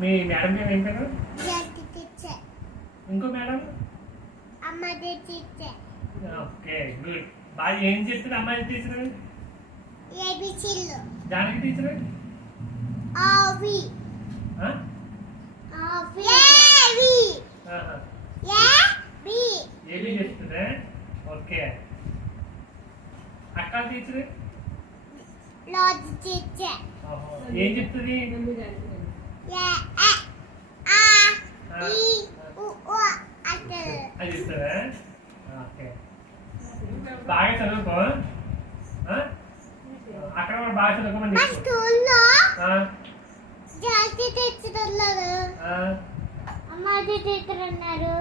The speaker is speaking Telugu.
మీ మేడం పేరు ఏం పేరు? ఇంకో మేడం? Okay good. బాగా ఏం చెప్తుంది అమ్మాయి టీచర్? జానకి టీచర్ ఏబీ చెప్తుందా? ఓకే. అక్క టీచర్ ఏం చెప్తుంది? అది చెప్తారా? ఓకే. బాగా చదువుకో. అక్కడ కూడా బాగా చదువుకోమని అమ్మ టీచర్ అన్నారు.